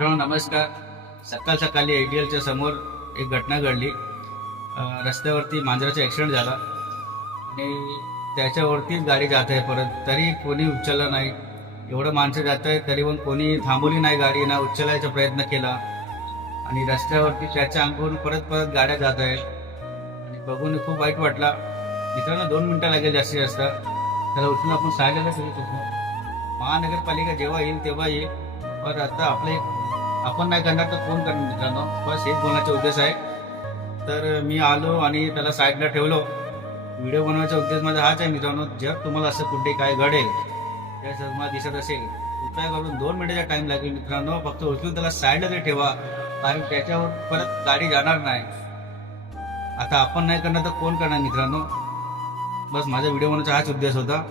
मित्रांनो नमस्कार. सकाळ सकाळी ATLच्या समोर एक घटना घडली. रस्त्यावरती मांजराचा ॲक्सिडेंट झाला आणि त्याच्यावरतीच गाडी जात आहे परत, तरी कोणी उचललं नाही. एवढं माणसं जात आहे तरी पण कोणी थांबवली नाही गाडी, ना उचलायचा प्रयत्न केला आणि रस्त्यावरती त्याच्या अंगावरून परत परत गाड्या जात आहेत आणि बघून खूप वाईट वाटला. मित्रांनो 2 मिनटं लागेल जास्तीत जास्त, त्याला उचलून आपण सायकलला करू शकतो. महानगरपालिका जेव्हा येईल तेव्हा येईल, पण आता आपण नाही करणार तर कोण करणार मित्रांनो. बस हेच बोलण्याचा उद्देश आहे. तर मी आलो आणि त्याला साईडला ठेवलो. व्हिडिओ बनवायचा उद्देश माझा हाच आहे मित्रांनो. जर तुम्हाला असं कुठे काय घडेल त्या तुम्हाला दिसत असेल, कृपया करून 2 मिनिटाचा टाईम लागेल मित्रांनो. फक्त उचलून त्याला साईडला तरी ठेवा, कारण त्याच्यावर परत गाडी जाणार नाही. आता आपण नाही करणार तर कोण करणार मित्रांनो. बस माझा व्हिडिओ बनवायचा हाच उद्देश होता.